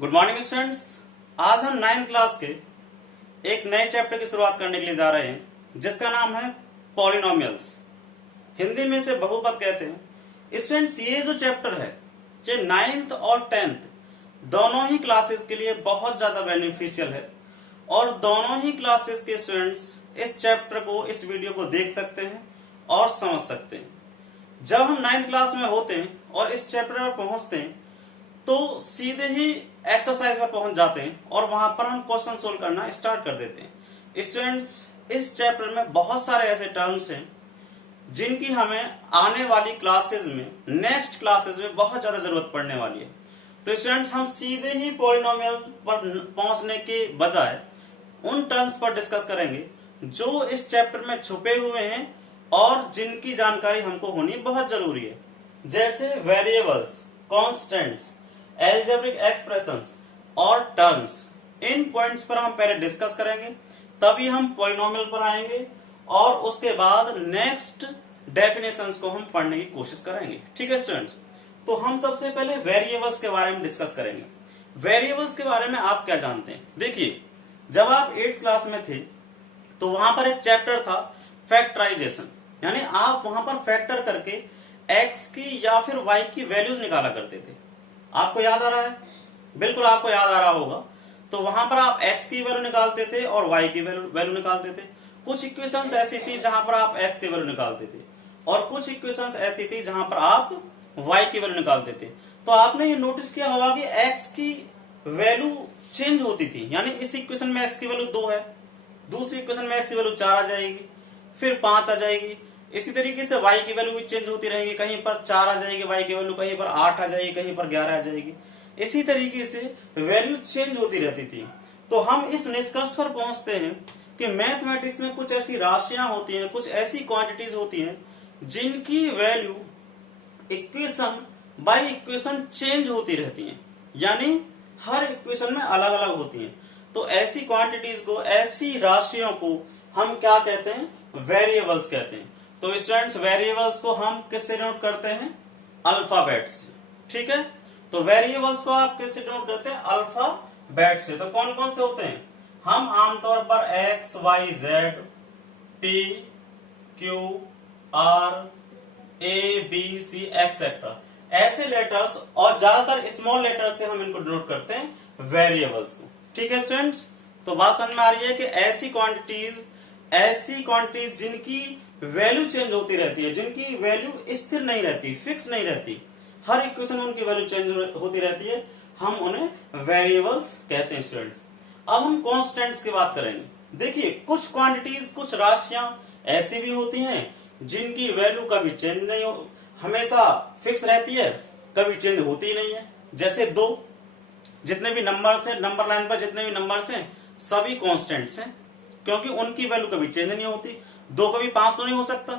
Good morning students. आज हम 9th class के एक नए चैप्टर की शुरुआत करने के लिए जा रहे हैं जिसका नाम है पॉलिनोमियल्स। हिंदी में इसे बहुपद कहते हैं। स्टूडेंट्स, ये जो चैप्टर है ये 9th और 10th दोनों ही क्लासेस के लिए बहुत ज्यादा बेनिफिशियल है और दोनों ही क्लासेस के स्टूडेंट्स इस चैप्टर को, इस वीडियो को देख सकते हैं और समझ सकते हैं। जब हम 9th क्लास में होते हैं और इस चैप्टर पर पहुंचते हैं तो सीधे ही एक्सरसाइज पर पहुंच जाते हैं और वहां पर हम क्वेश्चन सोल्व करना स्टार्ट कर देते हैं। स्टूडेंट्स, इस चैप्टर में बहुत सारे ऐसे टर्म्स हैं जिनकी हमें आने वाली क्लासेस में, नेक्स्ट क्लासेस में बहुत ज्यादा जरूरत पड़ने वाली है। तो स्टूडेंट्स, हम सीधे ही पॉलिनोमियल पर पहुंचने के बजाय उन टर्म्स पर डिस्कस करेंगे जो इस चैप्टर में छुपे हुए हैं और जिनकी जानकारी हमको होनी बहुत जरूरी है, जैसे वेरिएबल्स, कॉन्स्टेंट्स, एल्जेब्रिक एक्सप्रेशंस और टर्म्स। इन पॉइंट्स पर हम पहले डिस्कस करेंगे, तभी हम पॉलिनोमियल पर आएंगे और उसके बाद नेक्स्ट डेफिनेशंस को हम पढ़ने की कोशिश करेंगे। ठीक है स्टूडेंट्स, तो हम सबसे पहले वेरिएबल्स के बारे में डिस्कस करेंगे। वेरिएबल्स के बारे में आप क्या जानते हैं? देखिए, जब आप 8th क्लास में थे तो वहां पर एक चैप्टर था फैक्टराइजेशन, यानी आप वहां पर फैक्टर करके एक्स की या फिर वाई की वैल्यूज निकाला करते थे। आपको याद आ रहा है? बिल्कुल आपको याद आ रहा होगा। तो वहां पर आप एक्स की वैल्यू निकालते थे और वाई की वैल्यू निकालते थे। कुछ इक्वेशंस ऐसी थी जहां पर आप एक्स की वैल्यू निकालते थे और कुछ इक्वेशंस ऐसी थी जहां पर आप वाई की वैल्यू निकालते थे। तो आपने ये नोटिस किया होगा कि एक्स की वैल्यू चेंज होती थी, यानी इस इक्वेशन में एक्स की वैल्यू 2 है, दूसरी इक्वेशन में एक्स की वैल्यू 4 आ जाएगी, फिर 5 आ जाएगी। इसी तरीके से y की वैल्यू भी चेंज होती रहेगी, कहीं पर 4 आ जाएगी y की वैल्यू, कहीं पर 8 आ जाएगी, कहीं पर 11 आ जाएगी। इसी तरीके से वैल्यू चेंज होती रहती थी। तो हम इस निष्कर्ष पर पहुंचते हैं कि मैथमेटिक्स में कुछ ऐसी राशियां होती हैं, कुछ ऐसी क्वांटिटीज होती हैं जिनकी value equation by equation change होती रहती हैं, यानी हर इक्वेशन में अलग अलग होती हैं। तो ऐसी क्वांटिटीज को, ऐसी राशियों को हम क्या कहते हैं? वेरिएबल्स कहते हैं। तो स्टूडेंट्स, वेरिएबल्स को हम किससे डिनोट करते हैं? अल्फाबेट से। ठीक है, तो वेरिएबल्स को आप किससे डिनोट करते हैं? अल्फाबेट से। तो कौन कौन से होते हैं? हम आमतौर पर X, Y, Z, P, Q, R, A, B, C etcetera, ऐसे लेटर्स और ज्यादातर स्मॉल लेटर से हम इनको डिनोट करते हैं वेरिएबल्स को। ठीक है स्टूडेंट्स, तो बात समझ में आ रही है कि ऐसी क्वांटिटीज जिनकी वैल्यू चेंज होती रहती है, जिनकी वैल्यू स्थिर नहीं रहती, फिक्स नहीं रहती, हर इक्वेशन में उनकी वैल्यू चेंज होती रहती है, हम उन्हें वेरिएबल्स कहते हैं स्टूडेंट्स। अब हम कॉन्स्टेंट्स की बात करेंगे। देखिए, कुछ क्वांटिटीज, कुछ राशियां ऐसी भी होती हैं जिनकी वैल्यू कभी चेंज नहीं हो, हमेशा फिक्स रहती है, कभी चेंज होती ही नहीं है। जैसे 2, जितने भी नंबर्स हैं, नंबर लाइन पर जितने भी नंबर्स हैं सभी कॉन्स्टेंट्स हैं, क्योंकि उनकी वैल्यू कभी चेंज नहीं होती। 2 कभी 5 तो नहीं हो सकता,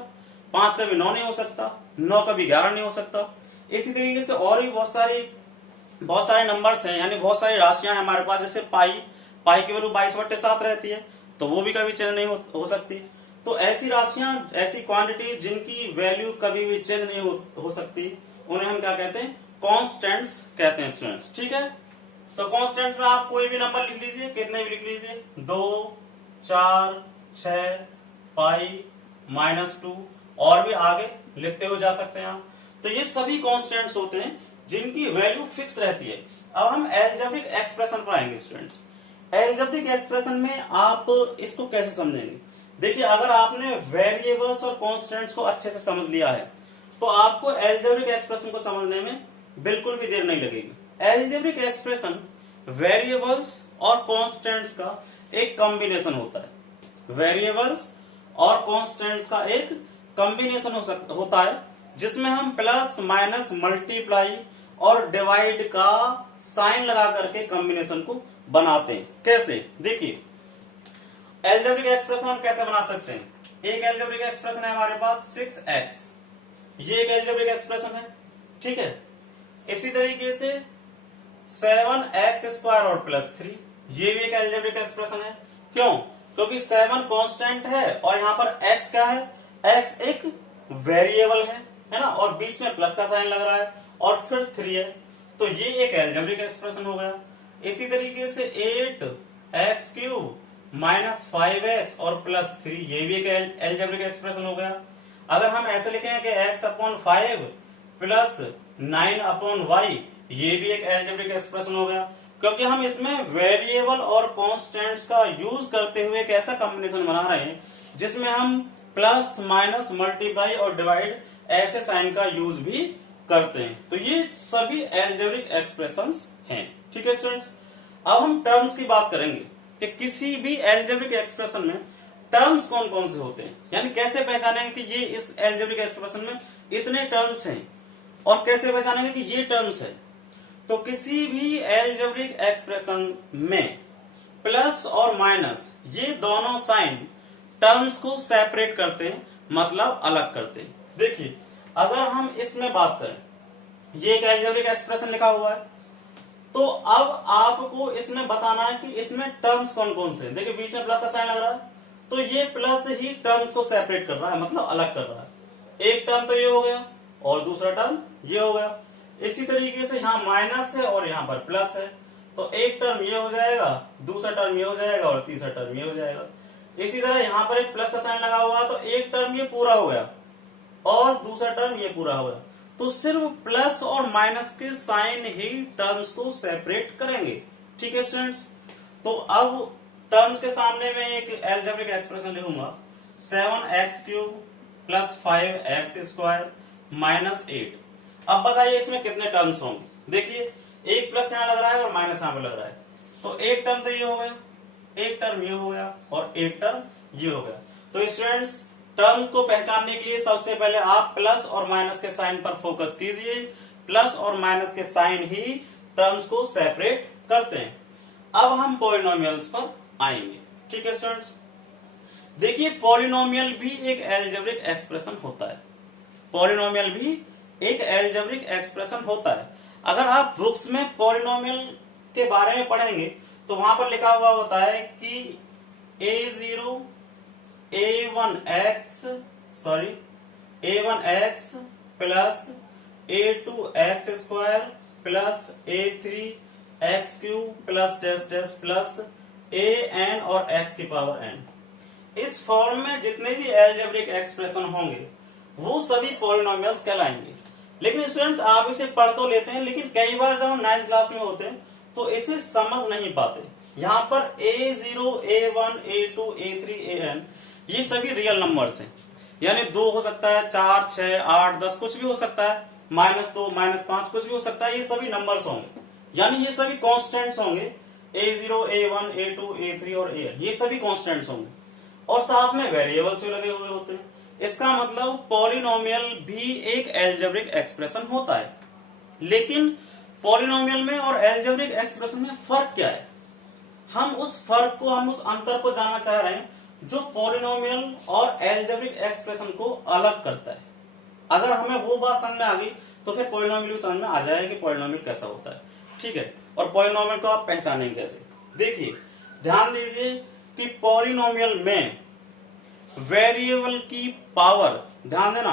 5 कभी 9 नहीं हो सकता, 9 कभी 11 नहीं हो सकता। इसी तरीके से और भी बहुत सारे नंबर्स हैं, यानी बहुत सारी राशियां हैं हमारे पास। जैसे पाई की वैल्यू 22/7 रहती है, तो वो भी कभी चेंज नहीं हो सकती। तो ऐसी राशियां, ऐसी क्वांटिटी जिनकी वैल्यू कभी भी चेंज नहीं हो सकती, उन्हें हम क्या कहते हैं? कॉन्स्टेंट्स कहते हैं स्टूडेंट्स। ठीक है, तो कॉन्स्टेंट्स में आप कोई भी नंबर लिख लीजिए, कितने भी लिख लीजिए, 2, 4, 6, पाई, -2 और भी आगे लिखते हुए जा सकते हैं आप। तो ये सभी कांस्टेंट्स होते हैं जिनकी वैल्यू फिक्स रहती है। अब हम एल्जेब्रिक एक्सप्रेशन पर आएंगे स्टूडेंट्स। एल्जेब्रिक एक्सप्रेशन में आप इसको कैसे समझेंगे? देखिए, अगर आपने वेरिएबल्स और कांस्टेंट्स को अच्छे से समझ लिया है तो आपको एल्जेब्रिक एक्सप्रेशन को समझने में बिल्कुल भी देर नहीं लगेगी। एल्जेब्रिक एक्सप्रेशन वेरिएबल्स और कांस्टेंट्स का एक कॉम्बिनेशन होता है। वेरिएबल्स और कांस्टेंट्स का एक कॉम्बिनेशन होता है जिसमें हम प्लस, माइनस, मल्टीप्लाई और डिवाइड का साइन लगा करके कॉम्बिनेशन को बनाते हैं। कैसे? देखिए, एल्जेब्रिक एक्सप्रेशन हम कैसे बना सकते हैं? एक एल्जेब्रिक एक्सप्रेशन है हमारे पास 6x, ये एक एल्जेब्रिक एक्सप्रेशन है। ठीक है, इसी तरीके से 7x² और +3, ये भी एक एल्जेब्रिक एक्सप्रेशन है। क्यों? क्योंकि 7 कांस्टेंट है और यहाँ पर x क्या है? x एक वेरिएबल है ना, और बीच में प्लस का साइन लग रहा है और फिर 3 है, तो ये एक एल्जेब्रिक एक्सप्रेशन हो गया। इसी तरीके से 8x³ माइनस 5x और प्लस 3, ये भी एक एल्जेब्रिक एक्सप्रेशन हो गया। अगर हम ऐसे लिखें कि x/5 प्लस 9/y, ये भी एक एल्जेब्रिक एक्सप्रेशन हो गया, क्योंकि हम इसमें वेरिएबल और कांस्टेंट्स का यूज करते हुए एक ऐसा कॉम्बिनेशन बना रहे हैं जिसमें हम प्लस माइनस मल्टीप्लाई और डिवाइड ऐसे साइन का यूज भी करते हैं। तो ये सभी एल्जेब्रिक एक्सप्रेशंस हैं। ठीक है स्टूडेंट्स, अब हम टर्म्स की बात करेंगे कि किसी भी एल्जेब्रिक एक्सप्रेशन में टर्म्स कौन कौन से होते हैं, यानी कैसे पहचानेंगे कि ये इस एल्जेब्रिक एक्सप्रेशन में इतने टर्म्स हैं, और कैसे पहचानेंगे कि ये टर्म्स है। तो किसी भी एल्जेब्रिक एक्सप्रेशन में प्लस और माइनस ये दोनों साइन टर्म्स को सेपरेट करते हैं, मतलब अलग करते हैं। देखिए, अगर हम इसमें बात करें, ये एक एल्जेब्रिक एक्सप्रेशन लिखा हुआ है, तो अब आपको इसमें बताना है कि इसमें टर्म्स कौन कौन से हैं। देखिए बीच में प्लस का साइन लग रहा है, तो ये प्लस ही टर्म्स को सेपरेट कर रहा है, मतलब अलग कर रहा है। एक टर्म तो ये हो गया और दूसरा टर्म ये हो गया। इसी तरीके से यहाँ माइनस है और यहाँ पर प्लस है, तो एक टर्म ये हो जाएगा, दूसरा टर्म ये हो जाएगा और तीसरा टर्म ये हो जाएगा। इसी तरह यहाँ पर एक प्लस का साइन लगा हुआ है, तो एक टर्म ये पूरा हो गया और दूसरा टर्म ये पूरा हो गया। तो सिर्फ प्लस और माइनस के साइन ही टर्म्स को सेपरेट करेंगे। ठीक है स्टूडेंट्स, तो अब टर्म्स के सामने में एक एल्जेब्रिक एक्सप्रेशन लिखूंगा, 7x³ प्लस 5x² माइनस 8। अब बताइए इसमें कितने टर्म्स होंगे। देखिए एक प्लस यहां लग रहा है और माइनस यहां पर लग रहा है, तो एक टर्म तो ये हो गया, एक टर्म ये हो गया और एक टर्म ये हो गया। तो स्टूडेंट्स, टर्म को पहचानने के लिए सबसे पहले आप प्लस और माइनस के साइन पर फोकस कीजिए। प्लस और माइनस के साइन ही टर्म्स को सेपरेट करते हैं। अब हम पॉलिनोमियल्स पर आएंगे। ठीक है स्टूडेंट्स, देखिए पॉलिनोमियल भी एक एल्जेब्रिक एक्सप्रेशन होता है। पॉलिनोमियल भी एक एल्जेब्रिक एक्सप्रेशन होता है। अगर आप बुक्स में पॉलिनोमियल के बारे में पढ़ेंगे तो वहां पर लिखा हुआ होता है कि a0 a1x plus a2x² plus a3x³ plus dash dash plus an और x की पावर n। इस फॉर्म में जितने भी एल्जेब्रिक एक्सप्रेशन होंगे वो सभी पॉलिनोमियल्स कहलाएंगे। लेकिन स्टूडेंट्स, आप इसे पढ़ तो लेते हैं, लेकिन कई बार जब हम 9th क्लास में होते हैं तो इसे समझ नहीं पाते। यहाँ पर a0 a1 a2 a3 an ये सभी रियल नंबर्स हैं, यानी 2 हो सकता है, 4 6 8 10 कुछ भी हो सकता है, -2 -5 कुछ भी हो सकता है। ये सभी नंबर्स होंगे, यानी ये सभी कॉन्स्टेंट्स होंगे। a0 a1 a2 a3 और an ये सभी कॉन्स्टेंट्स होंगे, और साथ में वेरिएबल्स भी लगे हुए होते हैं। इसका मतलब पॉलिनोमियल भी एक एल्जेब्रिक एक्सप्रेशन होता है। लेकिन पॉलिनोमियल में और एल्जेब्रिक एक्सप्रेशन में फर्क क्या है, हम उस अंतर को जानना चाह रहे हैं जो पॉलिनोमियल और एल्जेब्रिक एक्सप्रेशन को अलग करता है। अगर हमें वो बात समझ में आ गई तो फिर पॉलिनोमियल भी समझ में आ जाएगा कि पॉलिनोमियल कैसा होता है। ठीक है, और पॉलिनोमियल को आप पहचानेंगे कैसे। देखिए ध्यान दीजिए कि पॉलिनोमियल में वेरिएबल की पावर, ध्यान देना,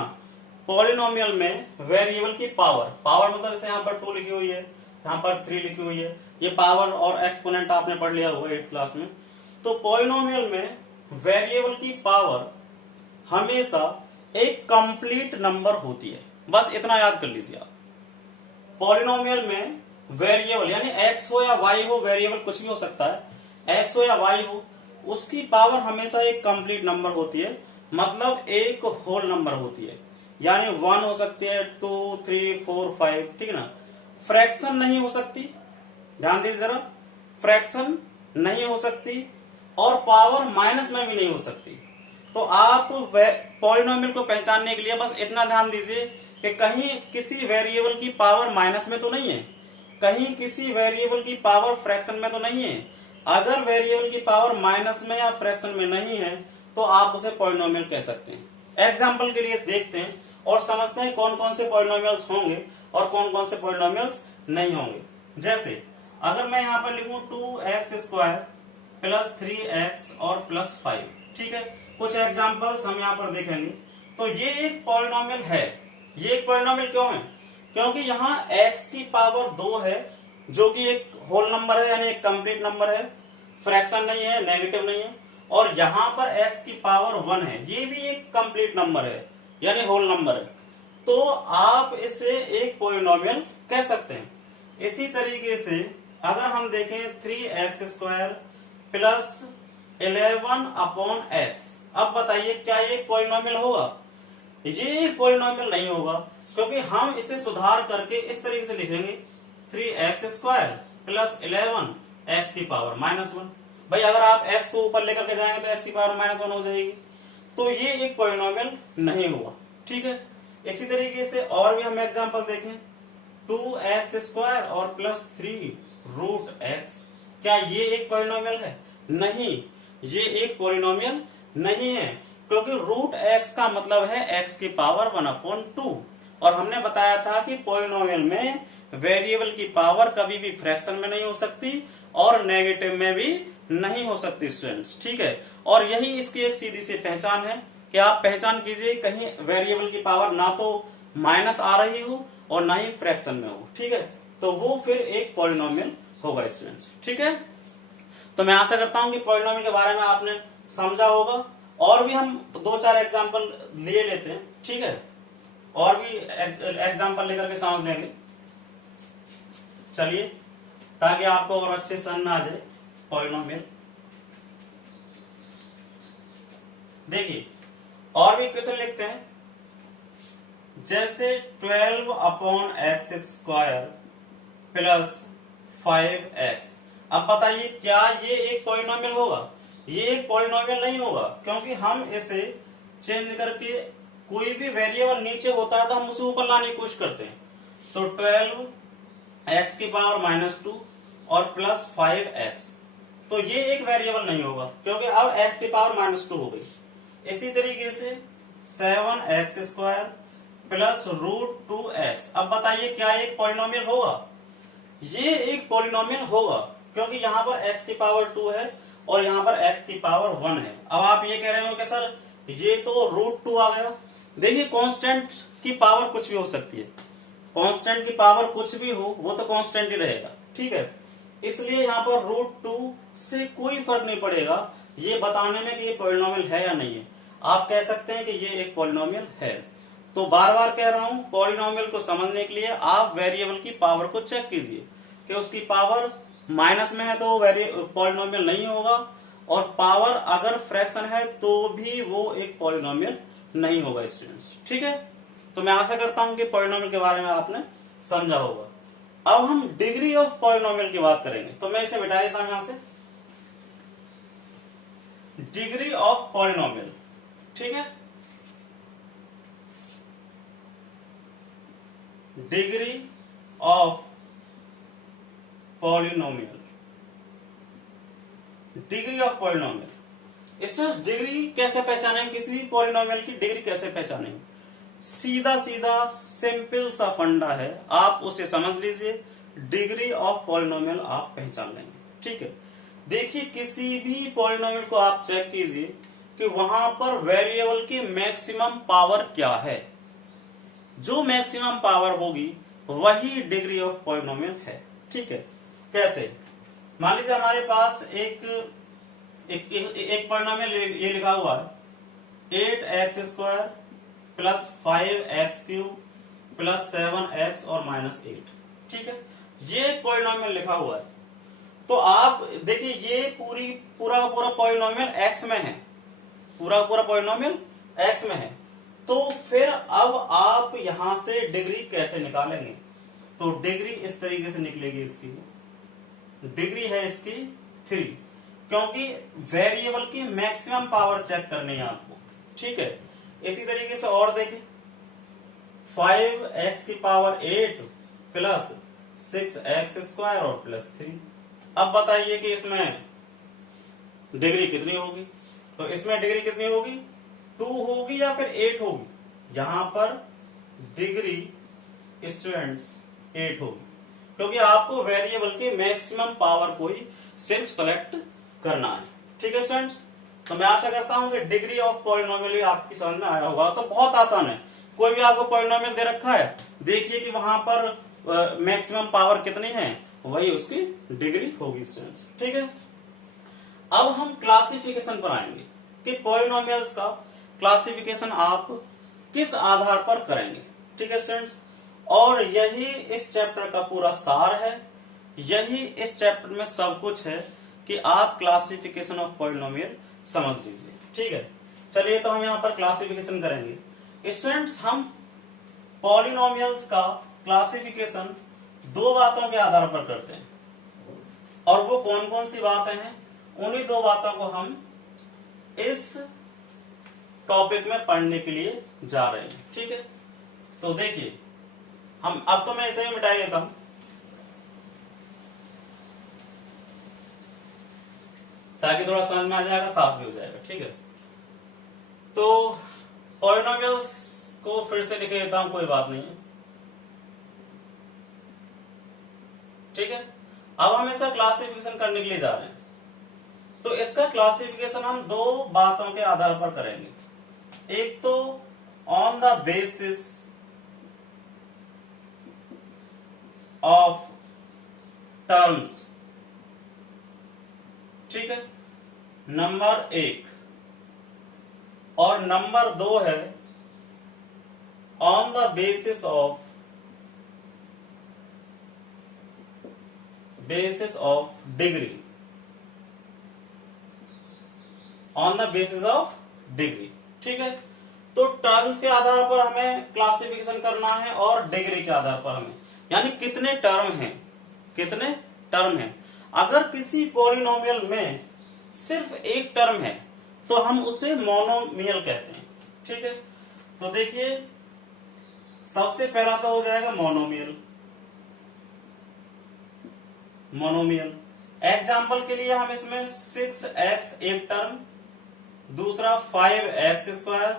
पॉलिनोमियल में वेरिएबल की पावर मतलब जैसे यहाँ पर 2 लिखी हुई है, यहाँ पर 3 लिखी हुई है, ये पावर और एक्सपोनेंट आपने पढ़ लिया हुआ 8th क्लास में। तो पॉलिनोमियल में वेरिएबल की पावर हमेशा एक कंप्लीट नंबर होती है, बस इतना याद कर लीजिए आप। पॉलिनोमियल में वेरिएबल यानी x हो या y हो, वेरिएबल कुछ भी हो सकता है, x हो या y हो, उसकी पावर हमेशा एक कंप्लीट नंबर होती है, मतलब एक होल नंबर होती है। यानी 1 हो सकती है, 2 3 4 5, ठीक है ना। फ्रैक्शन नहीं हो सकती, ध्यान दीजिए जरा, फ्रैक्शन नहीं हो सकती, और पावर माइनस में भी नहीं हो सकती। तो आप पॉलिनोमियल को पहचानने के लिए बस इतना ध्यान दीजिए कि कहीं किसी वेरिएबल की पावर माइनस में तो नहीं है, कहीं किसी वेरिएबल की पावर फ्रैक्शन में तो नहीं है। अगर वेरिएबल की पावर माइनस में या फ्रैक्शन में नहीं है तो आप उसे पॉलिनोमियल कह सकते हैं। एग्जाम्पल के लिए देखते हैं और समझते हैं कौन कौन से पॉलिनोमियल्स होंगे और कौन कौन से पॉलिनोमियल्स नहीं होंगे। जैसे अगर मैं यहाँ पर लिखूं 2x² प्लस 3x और प्लस 5, ठीक है, कुछ एग्जाम्पल्स हम यहाँ पर देखेंगे। तो ये एक पॉलिनोमियल है। ये एक पॉलिनोमियल क्यों है? क्योंकि यहाँ x की पावर 2 है जो कि एक होल नंबर है, यानी एक कंप्लीट नंबर है, फ्रैक्शन नहीं है, नेगेटिव नहीं है। और यहां पर x की पावर 1 है, ये भी एक कंप्लीट नंबर है, यानी होल नंबर है। तो आप इसे एक पॉलिनोमियल कह सकते हैं। इसी तरीके से अगर हम देखें 3x² प्लस 11/x, अब बताइए क्या ये पॉलिनोमियल होगा? ये पॉलिनोमियल नहीं होगा, क्योंकि हम इसे सुधार करके इस तरीके से लिखेंगे 3x² प्लस 11 x की पावर -1। भाई अगर आप x को ऊपर लेकर के जाएंगे तो x की पावर -1 हो जाएगी, तो ये एक पॉलिनोमियल नहीं हुआ। ठीक है, इसी तरीके से और भी हम एग्जांपल देखें, 2x² और प्लस 3√x, क्या ये एक पॉलिनोमियल है? नहीं, ये एक पॉलिनोमियल नहीं है, क्योंकि √x का मतलब है x की पावर 1/2। और हमने बताया था कि पॉलिनोमियल में वेरिएबल की पावर कभी भी फ्रैक्शन में नहीं हो सकती और नेगेटिव में भी नहीं हो सकती स्टूडेंट्स। ठीक है, और यही इसकी एक सीधी सी पहचान है कि आप पहचान कीजिए कहीं वेरिएबल की पावर ना तो माइनस आ रही हो और ना ही फ्रैक्शन में हो। ठीक है, तो वो फिर एक पॉलिनोमियल होगा स्टूडेंट्स। ठीक है, तो मैं आशा करता हूं कि पॉलिनोमियल के बारे में आपने समझा होगा। और भी हम 2-4 एग्जाम्पल ले लेते हैं। ठीक है, और भी एग्जाम्पल लेकर के समझ लेंगे। चलिए, ताकि आपको और अच्छे से समझ आ जाए पॉलिनोमियल। देखिए, और भी क्वेश्चन लिखते हैं, जैसे 12/x² प्लस 5x। अब बताइए क्या ये एक पॉलिनोमियल होगा? ये एक पॉलिनोमियल नहीं होगा, क्योंकि हम इसे चेंज करके कोई भी वेरिएबल नीचे होता है तो हम उसे ऊपर लाने की कोशिश करते हैं। तो 12x की पावर -2 और प्लस 5x, तो ये एक वेरिएबल नहीं होगा, क्योंकि अब x की पावर -2 हो गई। इसी तरीके से 7x² प्लस √2x। अब बताइए क्या एक पॉलिनोमियल होगा? ये एक पॉलिनोमियल होगा, क्योंकि यहाँ पर x की पावर 2 है और यहाँ पर x की पावर 1 है। अब आप ये कह रहे हो कि सर ये तो √2 आ गया। देखिए, कांस्टेंट की पावर कुछ भी हो सकती है, कांस्टेंट की पावर कुछ भी हो वो तो कांस्टेंट ही रहेगा। ठीक है, इसलिए यहाँ पर √2 से कोई फर्क नहीं पड़ेगा ये बताने में कि ये पॉलिनोमियल है या नहीं है। आप कह सकते हैं कि ये एक पॉलिनोमियल है। तो बार बार कह रहा हूं, पॉलिनोमियल को समझने के लिए आप वेरिएबल की पावर को चेक कीजिए कि उसकी पावर माइनस में है तो वो पॉलिनोमियल नहीं होगा, और पावर अगर फ्रैक्शन है तो भी वो एक पॉलिनोमियल नहीं होगा स्टूडेंट्स। ठीक है, तो मैं आशा करता हूं कि पॉलिनोमियल के बारे में आपने समझा होगा। अब हम डिग्री ऑफ पॉलिनोमियल की बात करेंगे, तो मैं इसे मिटा देता हूं यहां से, डिग्री ऑफ पॉलिनोमियल। ठीक है, degree of polynomial, degree of polynomial. इसमें डिग्री कैसे पहचानेंगे, किसी भी पॉलिनोमियल की डिग्री कैसे पहचानेंगे? सीधा सीधा सिंपल सा फंडा है, आप उसे समझ लीजिए, डिग्री ऑफ पॉलिनोमियल आप पहचान लेंगे। ठीक है, देखिए किसी भी पॉलिनोमियल को आप चेक कीजिए कि वहां पर वेरिएबल की मैक्सिमम पावर क्या है। जो मैक्सिमम पावर होगी वही डिग्री ऑफ पॉलिनोमियल है। ठीक है, कैसे? मान लीजिए हमारे पास एक पॉलिनोमियल ये लिखा हुआ है 8x² plus 5x³ plus 7x और -8। ठीक है, ये पॉलिनोमियल लिखा हुआ है। तो आप देखिए ये पूरा पॉलिनोमियल x में है, पूरा पॉलिनोमियल x में है। तो फिर अब आप यहां से डिग्री कैसे निकालेंगे? तो डिग्री इस तरीके से निकलेगी, इसकी डिग्री है इसकी 3, क्योंकि वेरिएबल की मैक्सिमम पावर चेक करनी है आपको। ठीक है, इसी तरीके से और देखें, 5x की पावर 8 प्लस 6x² और प्लस 3। अब बताइए कि इसमें डिग्री कितनी होगी? तो इसमें डिग्री कितनी होगी? 2 होगी या फिर 8 होगी? यहां पर डिग्री स्टूडेंट्स 8 होगी, क्योंकि आपको वेरिएबल की मैक्सिमम पावर को ही सिर्फ सेलेक्ट करना है। ठीक है स्टूडेंट्स, तो मैं आशा करता हूं कि डिग्री ऑफ पॉलिनोमियल आपकी समझ में आया होगा। तो बहुत आसान है, कोई भी आपको पॉलिनोमियल दे रखा है, देखिए कि वहां पर मैक्सिमम पावर कितनी है वही उसकी डिग्री होगी स्टूडेंट्स। ठीक है, अब हम क्लासिफिकेशन पर आएंगे कि पॉलिनोमियल्स का क्लासिफिकेशन आप किस आधार पर करेंगे। ठीक है स्टूडेंट्स, और यही इस चैप्टर का पूरा सार है, यही इस चैप्टर में सब कुछ है कि आप क्लासिफिकेशन ऑफ पॉलिनोमियल समझ लीजिए। ठीक है, चलिए तो हम यहाँ पर क्लासिफिकेशन करेंगे स्टूडेंट्स। हम पॉलिनोमियल्स का क्लासिफिकेशन दो बातों के आधार पर करते हैं, और वो कौन कौन सी बातें हैं, उन्हीं दो बातों को हम इस टॉपिक में पढ़ने के लिए जा रहे हैं। ठीक है, तो देखिए हम अब तो मैं इसे ही मिटा देता हूं ताकि थोड़ा समझ में आ जाएगा, साफ भी हो जाएगा। ठीक है, तो पॉलिनोमियल्स को फिर से लिख देता हूं, कोई बात नहीं है। ठीक है, अब हम इसका क्लासिफिकेशन करने के लिए जा रहे हैं। तो इसका क्लासिफिकेशन हम दो बातों के आधार पर करेंगे। एक तो on the basis of terms, ठीक है, नंबर एक, और नंबर दो है on the basis of degree, on the basis of degree. ठीक है, तो टर्म्स के आधार पर हमें क्लासिफिकेशन करना है और डिग्री के आधार पर हमें, यानी कितने टर्म हैं, कितने टर्म हैं। अगर किसी पॉलिनोमियल में सिर्फ एक टर्म है तो हम उसे मोनोमियल कहते हैं। ठीक है, तो देखिए सबसे पहला तो हो जाएगा मोनोमियल। मोनोमियल एग्जाम्पल के लिए हम इसमें 6x एक टर्म, दूसरा 5x²,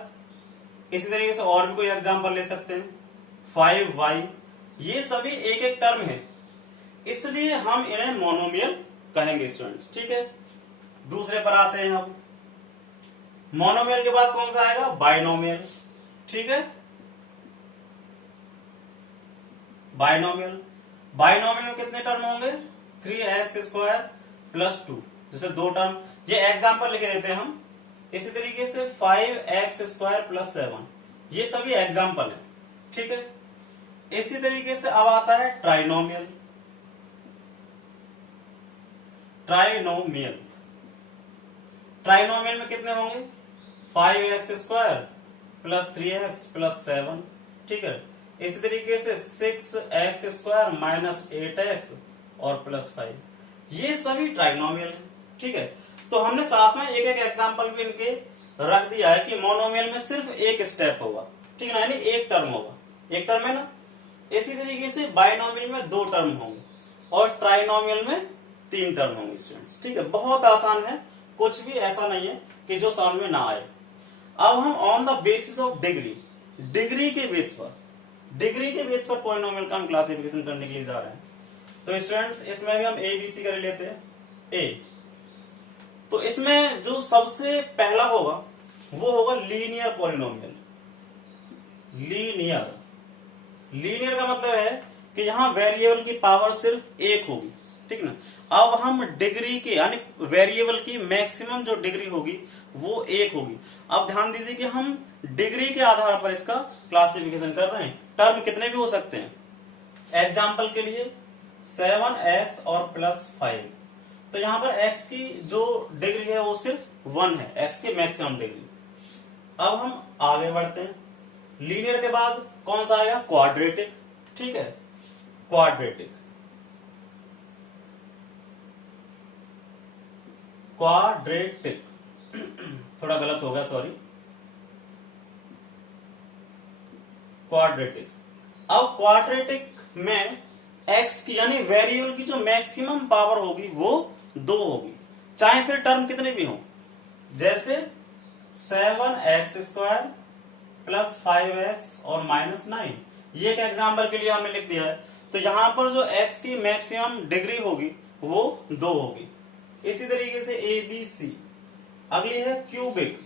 इसी तरीके से और भी कोई एग्जाम्पल ले सकते हैं, 5y, ये सभी एक एक टर्म है, इसलिए हम इन्हें मोनोमियल कहेंगे स्टूडेंट्स। ठीक है, दूसरे पर आते हैं हम। मोनोमियल के बाद कौन सा आएगा, बाइनोमियल। ठीक है, बाइनोमियल, बाइनोमियल में कितने टर्म होंगे, 3x² + 2, जैसे दो टर्म, ये एग्जाम्पल लिखे देते हैं हम। इसी तरीके से 5x² + 7, ये सभी एग्जाम्पल है। ठीक है, इसी तरीके से अब आता है ट्राइनोमियल। ट्राइनोमियल, ट्राइनोमियल में कितने होंगे, 5x² + 3x + 7। ठीक है, इसी तरीके से 6x² - 8x और +5, ये सभी ट्राइनोमियल है। ठीक है, तो हमने साथ में एक एक एग्जांपल भी इनके रख दिया है कि मोनोमियल में सिर्फ एक स्टेप होगा। ठीक है ना, यानी एक टर्म होगा, एक टर्म है ना। इसी तरीके से बाइनोमियल में दो टर्म होंगे और ट्राइनोमियल में तीन टर्म होंगे स्टूडेंट्स। ठीक है, बहुत आसान है, कुछ भी ऐसा नहीं है कि जो समझ में ना आए। अब हम on the basis of degree, degree के बेस पर, डिग्री के बेस पर पॉलिनोमियल का हम क्लासिफिकेशन करने के लिए जा रहे हैं। तो स्टूडेंट्स इसमें भी हम ABC कर लेते हैं। ए, तो इसमें जो सबसे पहला होगा वो होगा लीनियर पॉलिनोमियल। लीनियर, लीनियर का मतलब है कि यहां वेरिएबल की पावर सिर्फ एक होगी। ठीक ना, अब हम डिग्री की, यानी वेरिएबल की मैक्सिमम जो डिग्री होगी वो एक होगी। अब ध्यान दीजिए कि हम डिग्री के आधार पर इसका क्लासिफिकेशन कर रहे हैं। टर्म कितने भी हो सकते हैं। एग्जाम्पल के लिए 7x और +5, तो यहां पर x की जो डिग्री है वो सिर्फ 1 है, x की मैक्सिमम डिग्री। अब हम आगे बढ़ते हैं। लीनियर के बाद कौन सा आएगा, क्वाड्रेटिक। ठीक है, क्वाड्रेटिक, क्वाड्रेटिक थोड़ा गलत हो गया, सॉरी, क्वाड्रेटिक। अब क्वाड्रेटिक में x की, यानी वेरिएबल की जो मैक्सिमम पावर होगी वो 2 होगी, चाहे फिर टर्म कितने भी हो, जैसे 7x² + 5x और -9, ये एक एग्जाम्पल के लिए हमने लिख दिया है। तो यहां पर जो x की मैक्सिमम डिग्री होगी वो 2 होगी। इसी तरीके से ABC। अगली है क्यूबिक,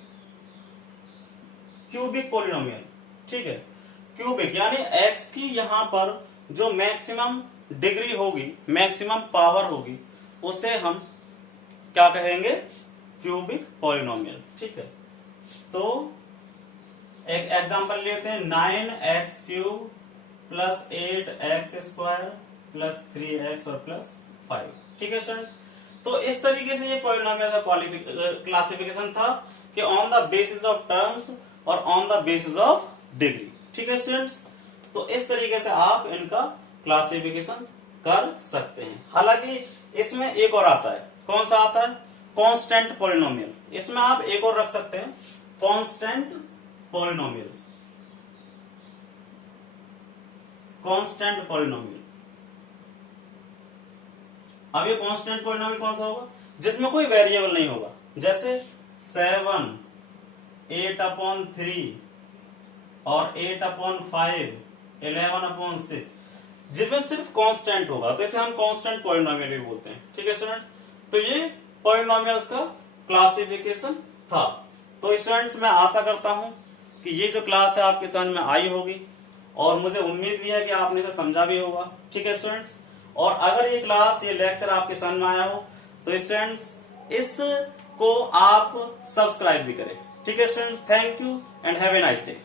क्यूबिक पॉलिनोमियल। ठीक है, क्यूबिक यानी x की यहां पर जो मैक्सिमम डिग्री होगी, मैक्सिमम पावर होगी, उसे हम क्या कहेंगे, क्यूबिक पॉलिनोमियल। ठीक है, तो एक एग्जांपल लेते हैं, 9x³ plus 8x² plus 3x और प्लस 5। ठीक है स्टूडेंट्स, तो इस तरीके से ये पॉलिनोमियल का क्लासिफिकेशन था कि on the basis of terms और on the basis of degree. ठीक है स्टूडेंट्स, तो इस तरीके से आप इनका क्लासिफिकेशन कर सकते हैं। हालांकि इसमें एक और आता है, कौन सा आता है, कांस्टेंट पॉलिनोमियल। इसमें आप एक और रख सकते हैं, कांस्टेंट पॉलिनोमियल, कांस्टेंट पॉलिनोमियल। अब ये कांस्टेंट पॉलिनोमियल कौन सा होगा, जिसमें कोई वेरिएबल नहीं होगा, जैसे 7, 8/3 और 8/5, 11/6, जिसमें सिर्फ कांस्टेंट होगा, तो इसे हम कांस्टेंट पॉलिनोमियल भी बोलते हैं। ठीक है स्टूडेंट, तो ये पॉलिनोमियल्स का क्लासिफिकेशन था। तो स्टूडेंट्स, मैं आशा करता हूं कि ये जो क्लास है आपकी समझ में आई होगी, और मुझे उम्मीद भी है कि आपने इसे समझा भी होगा। ठीक है स्टूडेंट्स, और अगर ये क्लास, ये लेक्चर आपके समझ में आया हो तो स्टूडेंट्स इसको आप सब्सक्राइब भी करें। ठीक है students, thank you and have a nice day.